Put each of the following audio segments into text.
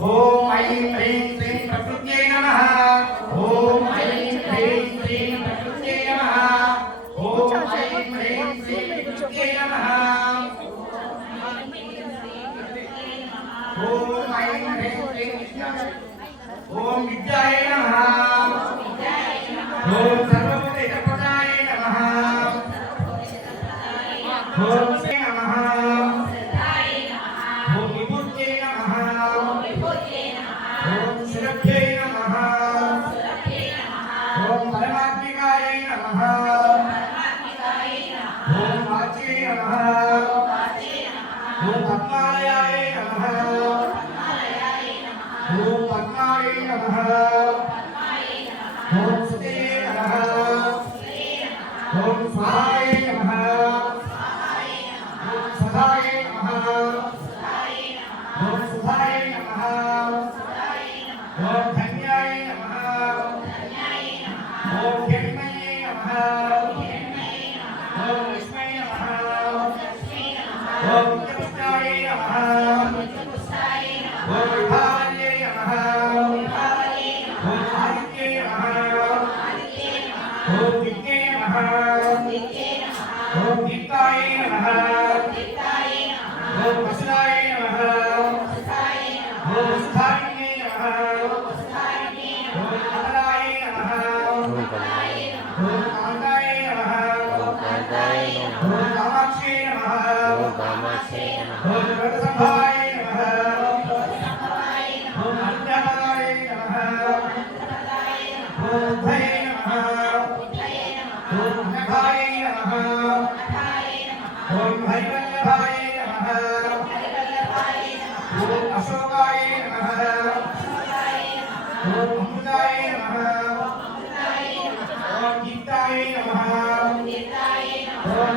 ఓం ఐం హ్రీం శ్రీం ప్రకృత్యై నమ ఓం ఐం హ్రీం శ్రీం ప్రకృత్యై నమ. ఓం ఐం హ్రీం శ్రీం ప్రకృత్యై నమ ఓం ఐం హ్రీం ఓం పద్మాలయాయ నమ. ఓం పద్మాయ నమ. ఓం సుతే నమ. ఓం Om Gitaye Namaha. Om Gitaye Namaha. Om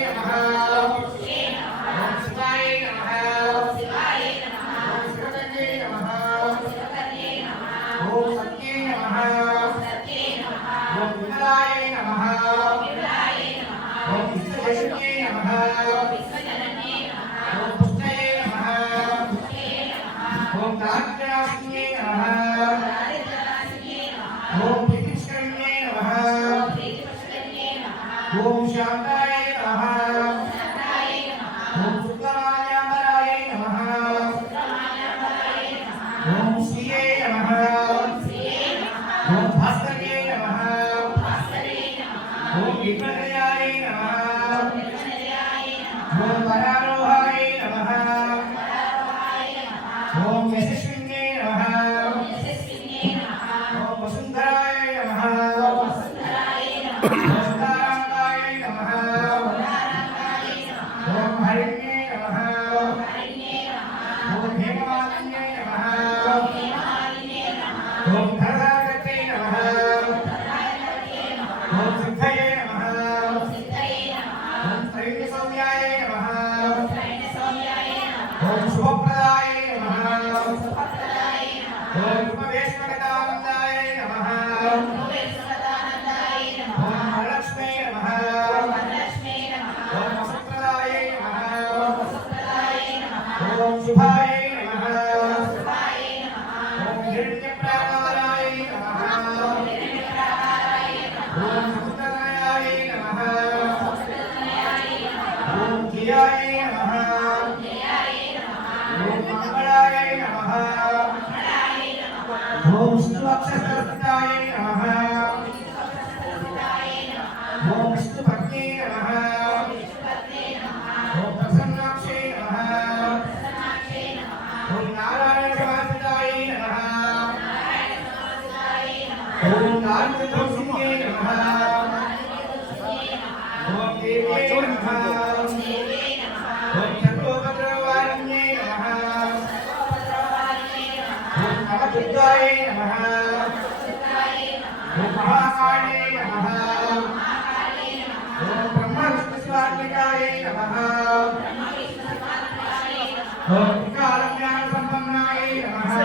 ఓం శ్రీయే నమః. ఓం శ్రీయే నమః. యశస్వి ఓం శుభప్రదాయ శుభప్రదాయ ఓం విష్ణువక్షస్థితాయ నమః. ఓం విష్ణుపత్నే నమః ఓం ప్రసన్నాక్షే నమః. ఓం నారాయణ సమాధితాయ నమః ఓం నారసింహే నమః. ఓం నవదుర్గాయ నమః ఓం మహాకాళే నమః ఓం బ్రహ్మ విష్ణు శివాత్మికాయ నమః ఓం వికారజ్ఞాన సంపన్నాయ నమః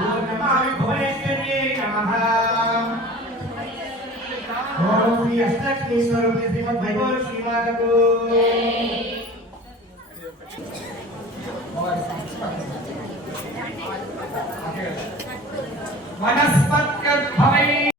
ఓం నమామి భువనేశ్వర్యే నమః ఓం శ్రీ అష్టలక్ష్మీ స్వరూపి శ్రీమద్ వైభవ மனஸ்பத்கர் பவை